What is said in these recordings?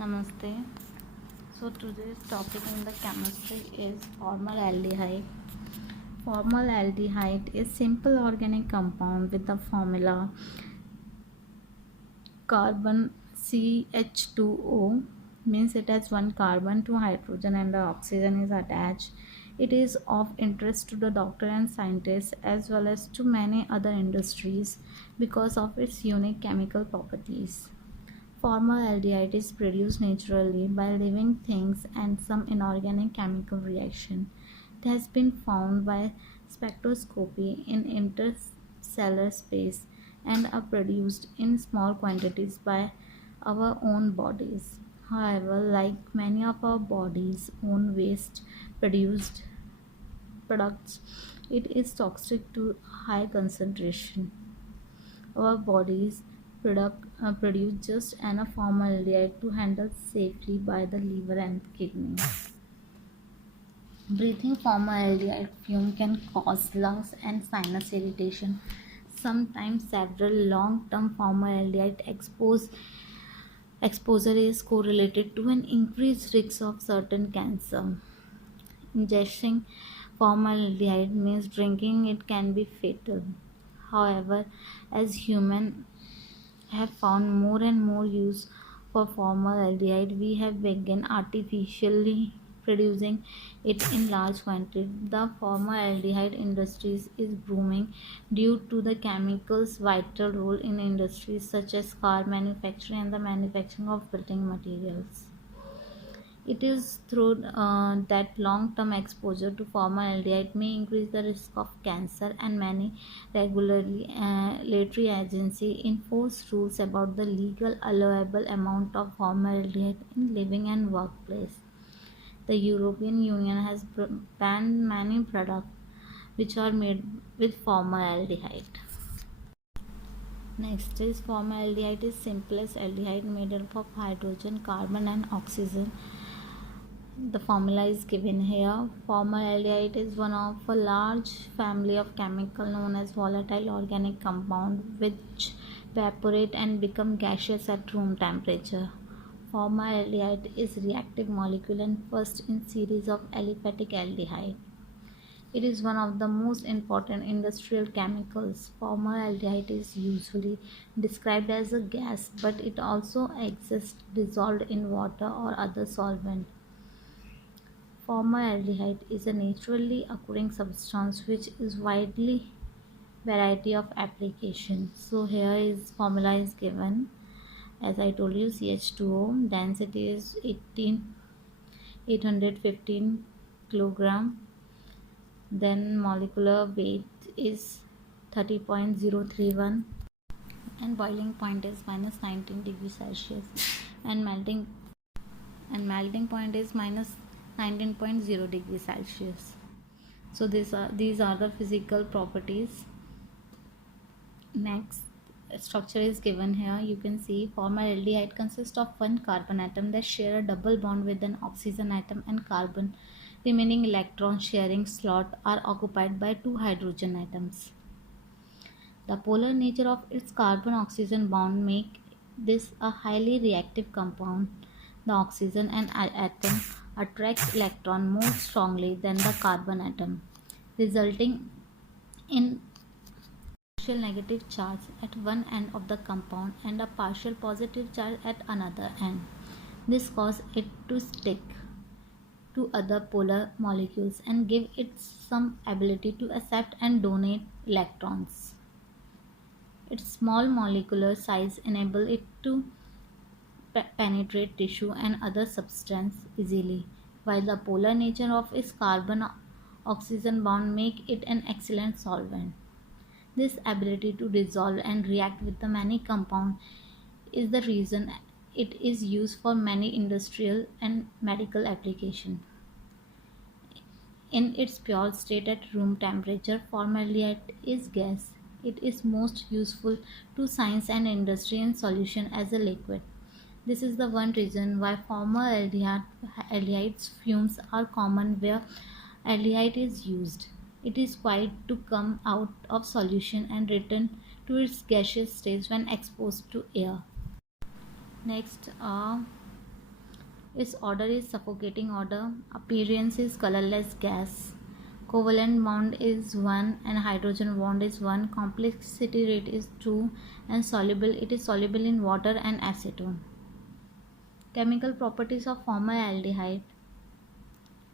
Namaste. So today's topic in the chemistry is formaldehyde. Formaldehyde is simple organic compound with the formula carbon CH2O, means it has one carbon, two hydrogen and the oxygen is attached. It is of interest to the doctor and scientists as well as to many other industries because of its unique chemical properties. Formaldehyde is produced naturally by living things and some inorganic chemical reaction. It has been found by spectroscopy in interstellar space and are produced in small quantities by our own bodies. However, like many of our body's own waste produced products, it is toxic to high concentration. Our bodies produce just enough formaldehyde to handle safely by the liver and kidney. Breathing formaldehyde fume can cause lungs and sinus irritation. Sometimes several long-term formaldehyde exposure is correlated to an increased risk of certain cancer. Ingesting formaldehyde means drinking it can be fatal. However, as humans have found more and more use for formaldehyde, we have begun artificially producing it in large quantities. The formaldehyde industries is booming due to the chemical's vital role in industries such as car manufacturing and the manufacturing of building materials. It is through that long-term exposure to formaldehyde may increase the risk of cancer, and many regulatory agencies enforce rules about the legal allowable amount of formaldehyde in living and workplace. The European Union has banned many products which are made with formaldehyde. Next is formaldehyde is simplest aldehyde made up of hydrogen, carbon and oxygen. The formula is given here. Formaldehyde is one of a large family of chemicals known as volatile organic compound which evaporate and become gaseous at room temperature. Formaldehyde is reactive molecule and first in series of aliphatic aldehyde. It is one of the most important industrial chemicals. Formaldehyde is usually described as a gas, but it also exists dissolved in water or other solvent. Formaldehyde is a naturally occurring substance which is widely variety of applications. So here is formula is given. As I told you, CH2O density is 815 kilogram. Then molecular weight is 30.031 and boiling point is minus 19 degrees Celsius and melting point is minus 19.0 degrees Celsius. So these are the physical properties. Next structure is given here. You can see formaldehyde consists of one carbon atom that share a double bond with an oxygen atom, and carbon remaining electron sharing slot are occupied by two hydrogen atoms. The polar nature of its carbon oxygen bond make this a highly reactive compound. The oxygen atom attracts electron more strongly than the carbon atom, resulting in partial negative charge at one end of the compound and a partial positive charge at another end. This causes it to stick to other polar molecules and give it some ability to accept and donate electrons. Its small molecular size enable it to penetrate tissue and other substance easily, while the polar nature of its carbon oxygen bond make it an excellent solvent. This ability to dissolve and react with the many compounds is the reason it is used for many industrial and medical applications. In its pure state at room temperature, formaldehyde is gas. It is most useful to science and industry in solution as a liquid. This is the one reason why formaldehyde fumes are common where aldehyde is used. It is quiet to come out of solution and return to its gaseous state when exposed to air. Next, Its odor is suffocating odor. Appearance is colorless gas. Covalent bond is 1 and hydrogen bond is 1. Complexity rate is 2 and soluble it is soluble in water and acetone. Chemical properties of formaldehyde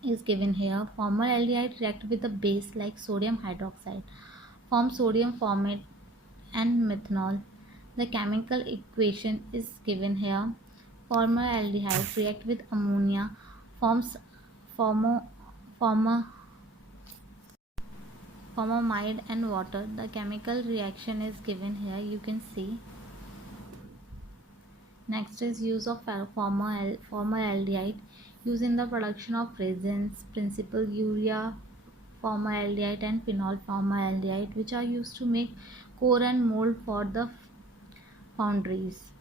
is given here. Formaldehyde react with a base like sodium hydroxide, form sodium formate and methanol. The chemical equation is given here. Formaldehyde react with ammonia, forms formo, former, formamide and water. The chemical reaction is given here. You can see. Next is use of formaldehyde used in the production of resins, principal urea formaldehyde and phenol formaldehyde, which are used to make core and mold for the foundries.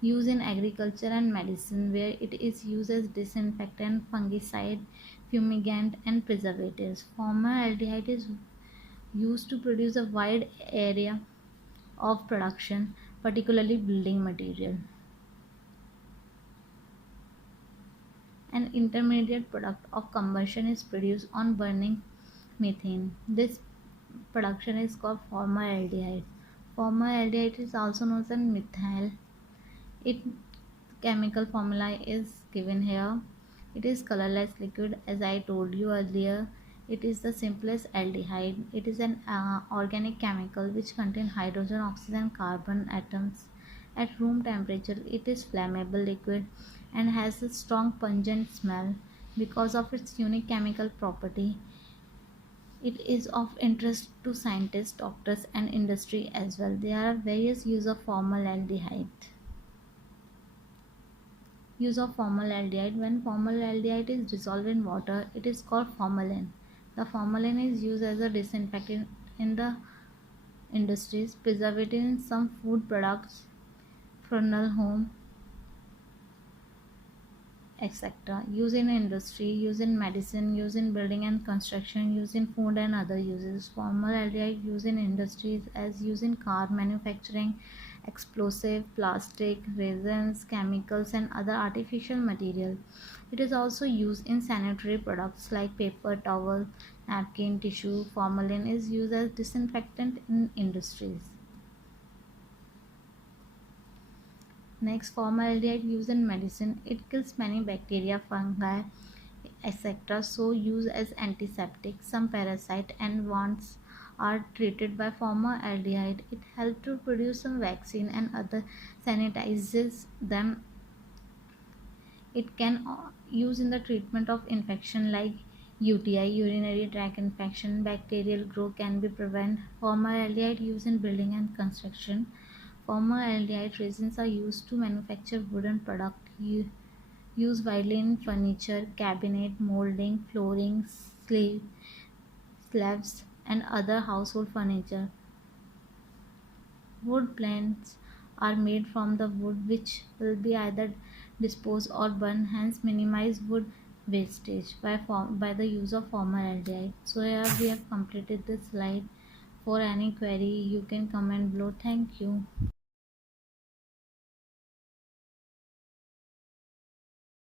Use in agriculture and medicine, where it is used as disinfectant, fungicide, fumigant, and preservatives. Formaldehyde is used to produce a wide area of production, particularly building material. An intermediate product of combustion is produced on burning methane. This production is called formaldehyde. Formaldehyde is also known as methyl. Its chemical formula is given here. It is colorless liquid, as I told you earlier. It is the simplest aldehyde. It is an organic chemical which contains hydrogen, oxygen, carbon atoms. At room temperature, it is flammable liquid and has a strong pungent smell. Because of its unique chemical property, it is of interest to scientists, doctors, and industry as well. There are various uses of formaldehyde. Use of formaldehyde. When formaldehyde is dissolved in water, it is called formalin. The formalin is used as a disinfectant in the industries, preservative in some food products, funeral home, etc. Use in industry, use in medicine, use in building and construction, use in food and other uses. Formaldehyde use in industries as use in car manufacturing, explosive, plastic, resins, chemicals, and other artificial material. It is also used in sanitary products like paper, towel, napkin, tissue. Formalin is used as disinfectant in industries. Next, formaldehyde used in medicine. It kills many bacteria, fungi, etc. So used as antiseptic. Some parasite and wounds are treated by formaldehyde. It helps to produce some vaccine and other sanitizes them. It can use in the treatment of infection like UTI, urinary tract infection. Bacterial growth can be prevented. Formaldehyde used in building and construction. Formaldehyde resins are used to manufacture wooden products. Used widely in furniture, cabinet, molding, flooring, slabs, and other household furniture. Wood planks are made from the wood which will be either disposed or burned, hence minimize wood wastage by the use of formaldehyde. So here we have completed this slide. For any query you can comment below. Thank you.